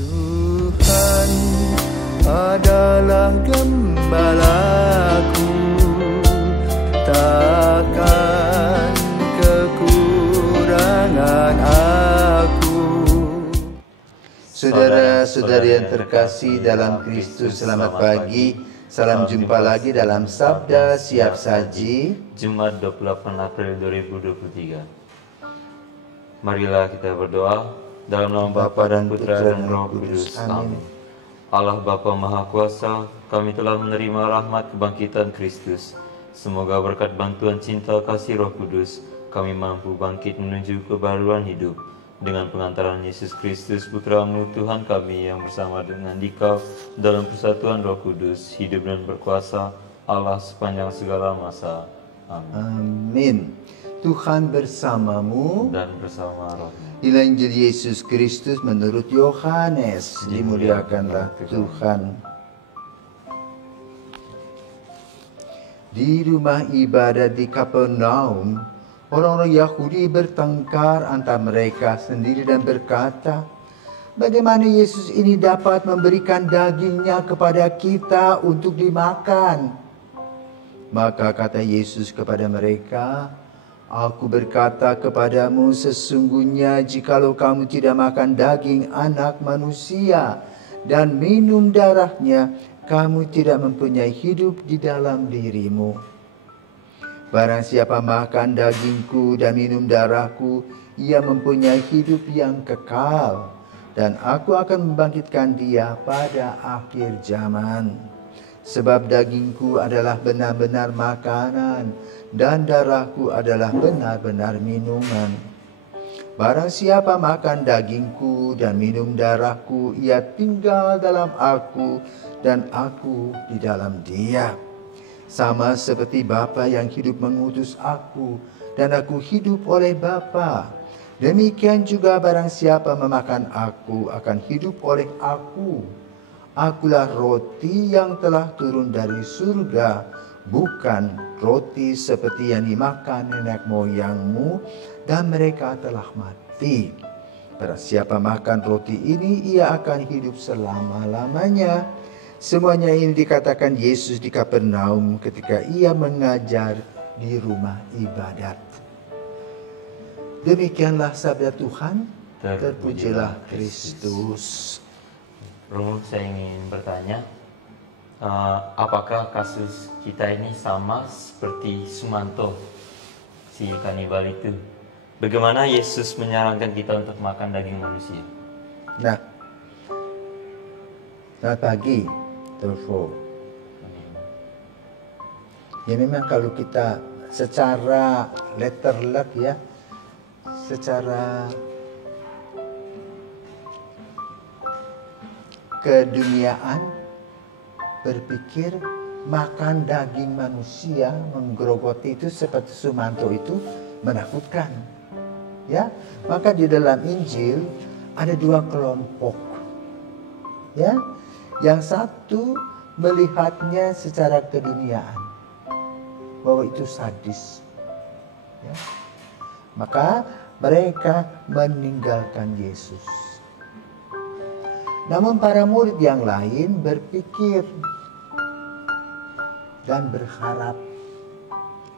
Tuhan adalah gembalaku, takkan kekurangan aku. Saudara-saudari yang terkasih dalam Kristus, selamat pagi. Salam jumpa lagi dalam Sabda Siap Saji, Jumat 28 April 2023. Marilah kita berdoa dalam nama Bapa dan Putra dan Roh Kudus. Amin. Allah Bapa Maha Kuasa, kami telah menerima rahmat kebangkitan Kristus. Semoga berkat bantuan cinta kasih Roh Kudus, kami mampu bangkit menuju kebaruan hidup. Dengan pengantaran Yesus Kristus, Putra-Mu Tuhan kami, yang bersama dengan Dikau dalam persatuan Roh Kudus, hidup dan berkuasa Allah sepanjang segala masa. Amin. Amin. Tuhan bersamamu Dan bersama rohmu. Inilah Injil Yesus Kristus menurut Yohanes. Dimuliakanlah Tuhan. Di rumah ibadat di Kapernaum, orang-orang Yahudi bertengkar antara mereka sendiri dan berkata, bagaimana Yesus ini dapat memberikan dagingnya kepada kita untuk dimakan? Maka kata Yesus kepada mereka, aku berkata kepadamu, sesungguhnya jikalau kamu tidak makan daging anak manusia dan minum darahnya, kamu tidak mempunyai hidup di dalam dirimu. Barang siapa makan dagingku dan minum darahku, ia mempunyai hidup yang kekal, dan aku akan membangkitkan dia pada akhir zaman. Sebab dagingku adalah benar-benar makanan, dan darahku adalah benar-benar minuman. Barang siapa makan dagingku dan minum darahku, ia tinggal dalam aku, dan aku di dalam dia. Sama seperti Bapa yang hidup mengutus aku, dan aku hidup oleh Bapa. Demikian juga barang siapa memakan aku akan hidup oleh aku. Akulah roti yang telah turun dari surga, bukan roti seperti yang dimakan nenek moyangmu, dan mereka telah mati. Barang siapa makan roti ini, ia akan hidup selama-lamanya. Semuanya ini dikatakan Yesus di Kapernaum ketika ia mengajar di rumah ibadat. Demikianlah sabda Tuhan. Terpujilah Kristus. Romo, saya ingin bertanya, apakah kasus kita ini sama seperti Sumanto, si kanibal itu? Bagaimana Yesus menyarankan kita untuk makan daging manusia? Nah, selamat pagi, Tulfo. Ya memang kalau kita secara letter luck ya, secara keduniaan berpikir makan daging manusia, menggerogoti itu seperti Sumanto itu menakutkan. Ya, maka di dalam Injil ada dua kelompok. Ya, yang satu melihatnya secara keduniaan, bahwa itu sadis. Ya. Maka mereka meninggalkan Yesus. Namun para murid yang lain berpikir dan berharap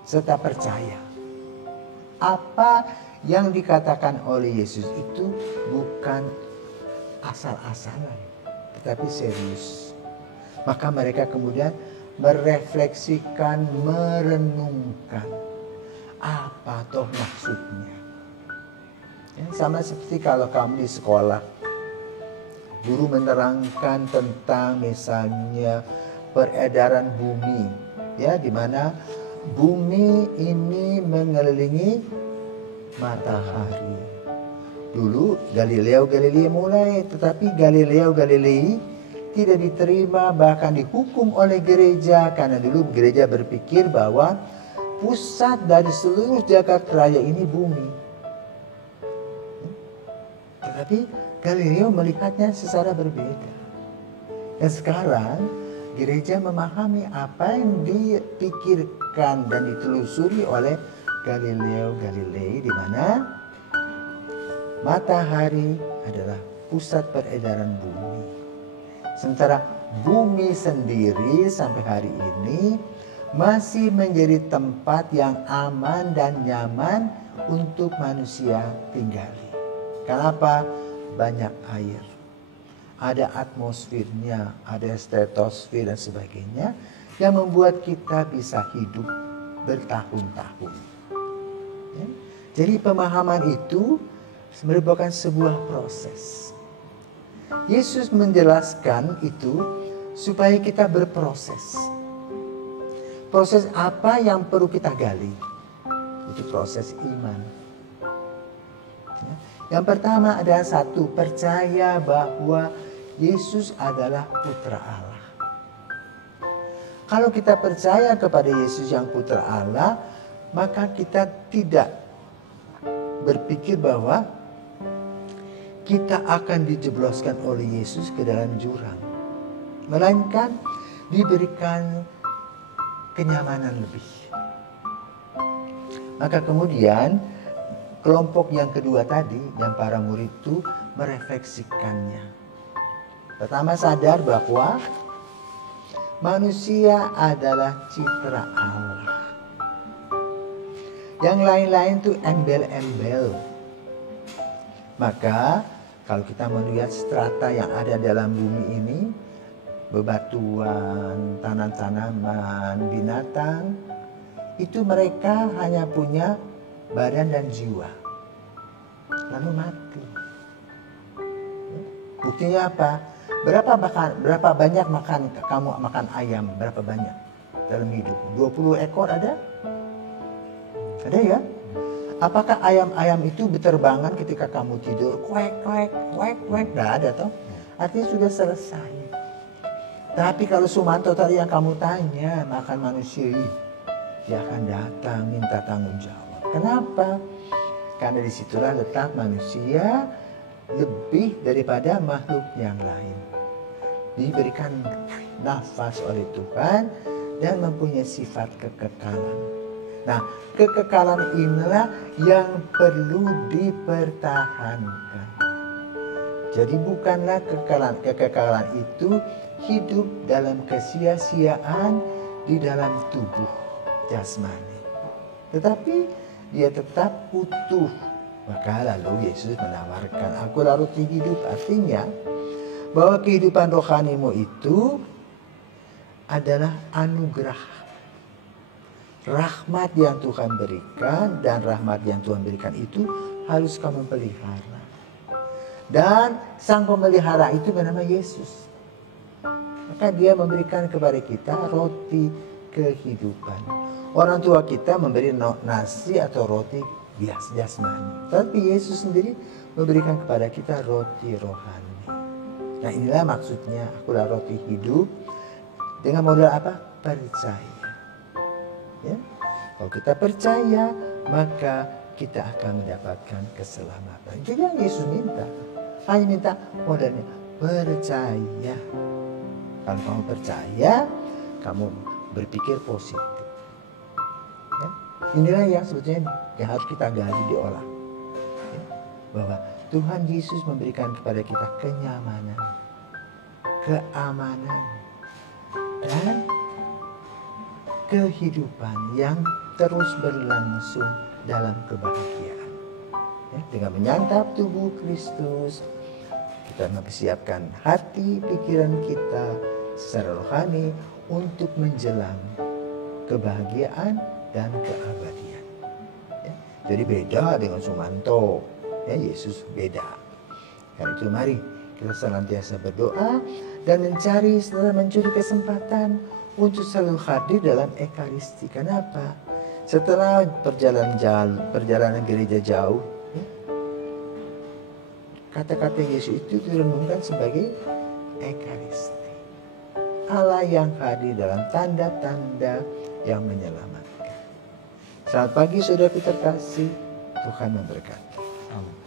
serta percaya apa yang dikatakan oleh Yesus itu bukan asal-asalan, tetapi serius. Maka mereka kemudian merefleksikan, merenungkan apa toh maksudnya. Ya, sama seperti kalau kamu di sekolah, guru menerangkan tentang misalnya peredaran bumi, ya, di mana bumi ini mengelilingi matahari. Dulu Galileo Galilei mulai, tetapi Galileo Galilei tidak diterima, bahkan dihukum oleh gereja, karena dulu gereja berpikir bahwa pusat dari seluruh jagat raya ini bumi. Tetapi Galileo melihatnya secara berbeda. Dan sekarang gereja memahami apa yang dipikirkan dan ditelusuri oleh Galileo Galilei, di mana matahari adalah pusat peredaran bumi. Sementara bumi sendiri sampai hari ini masih menjadi tempat yang aman dan nyaman untuk manusia tinggali. Kenapa? Banyak air, ada atmosfernya, ada stratosfer dan sebagainya yang membuat kita bisa hidup bertahun-tahun. Ya. Jadi pemahaman itu merupakan sebuah proses. Yesus menjelaskan itu supaya kita berproses. Proses apa yang perlu kita gali? Itu proses iman. Ya. Yang pertama adalah satu, percaya bahwa Yesus adalah Putra Allah. Kalau kita percaya kepada Yesus yang Putra Allah, maka kita tidak berpikir bahwa kita akan dijebloskan oleh Yesus ke dalam jurang. Melainkan diberikan kenyamanan lebih. Maka kemudian kelompok yang kedua tadi, yang para murid itu merefleksikannya. Pertama sadar bahwa manusia adalah citra Allah. Yang lain-lain itu embel-embel. Maka kalau kita melihat strata yang ada dalam bumi ini, bebatuan, tanam-tanaman, binatang, itu mereka hanya punya badan dan jiwa. Lalu mati. Buktinya apa? Berapa banyak kamu makan ayam? Berapa banyak dalam hidup? 20 ekor ada? Ada ya? Apakah ayam-ayam itu berterbangan ketika kamu tidur? Kuek, kuek, kuek, kuek. Nggak ada toh? Artinya sudah selesai. Tapi kalau Sumanto tadi yang kamu tanya, makan manusia, dia akan datang minta tanggung jawab. Kenapa? Karena disitulah letak manusia lebih daripada makhluk yang lain. Diberikan nafas oleh Tuhan dan mempunyai sifat kekekalan. Nah, kekekalan inilah yang perlu dipertahankan. Jadi bukanlah kekekalan itu hidup dalam kesia-siaan di dalam tubuh jasmani. Tetapi dia tetap utuh. Maka lalu Yesus menawarkan, akulah roti hidup. Artinya bahwa kehidupan rohanimu itu adalah anugerah. Rahmat yang Tuhan berikan, dan rahmat yang Tuhan berikan itu harus kamu pelihara. Dan sang pemelihara itu bernama Yesus. Maka dia memberikan kepada kita roti kehidupan. Orang tua kita memberi nasi atau roti biasa jasmani. Tapi Yesus sendiri memberikan kepada kita roti rohani. Nah inilah maksudnya akulah roti hidup. Dengan modal apa? Percaya. Ya. Kalau kita percaya, maka kita akan mendapatkan keselamatan. Jadi yang Yesus minta, hanya minta modalnya percaya. Kalau kamu percaya, kamu berpikir positif. Ya. Inilah yang sebetulnya yang harus kita gali diolah. Ya. Bahwa Tuhan Yesus memberikan kepada kita kenyamanan, keamanan, dan kehidupan yang terus berlangsung dalam kebahagiaan. Ya, dengan menyantap tubuh Kristus, kita mempersiapkan hati, pikiran kita secara rohani untuk menjelang kebahagiaan dan keabadian. Ya, jadi beda dengan Sumanto. Ya, Yesus beda. Karena itu mari kita senantiasa berdoa dan mencari kesempatan untuk selalu hadir dalam Ekaristi. Kenapa? Setelah perjalanan gereja jauh, ya, kata-kata Yesus itu direnungkan sebagai Ekaristi. Allah yang hadir dalam tanda-tanda yang menyelamatkan. Selamat pagi saudara terkasih, Tuhan memberkati. Amin.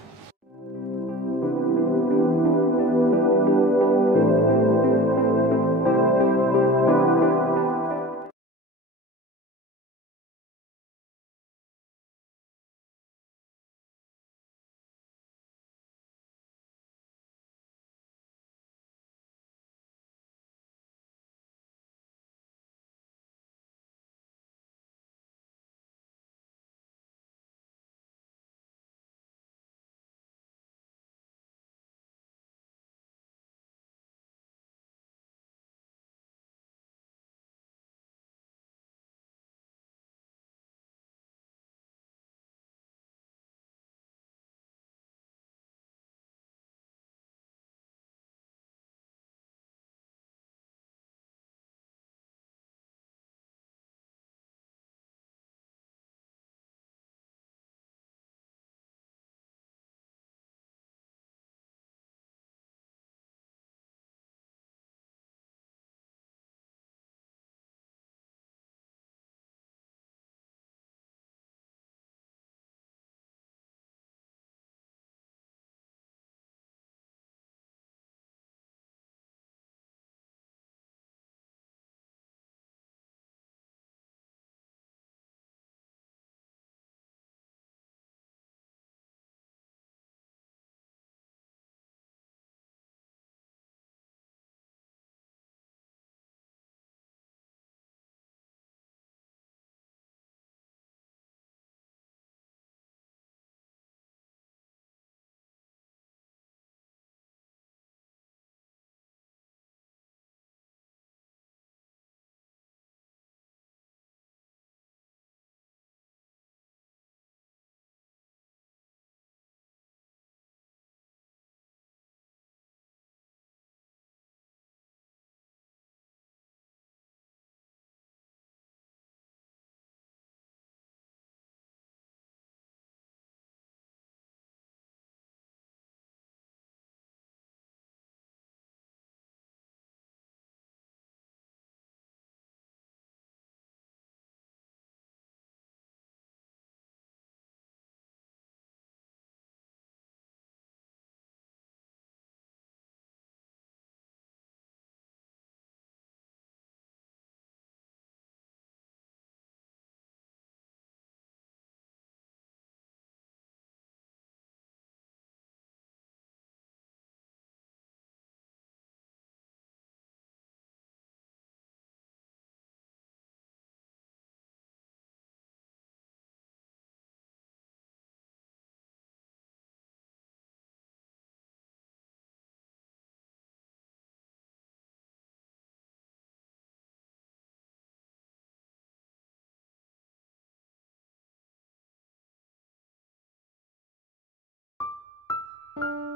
Amin.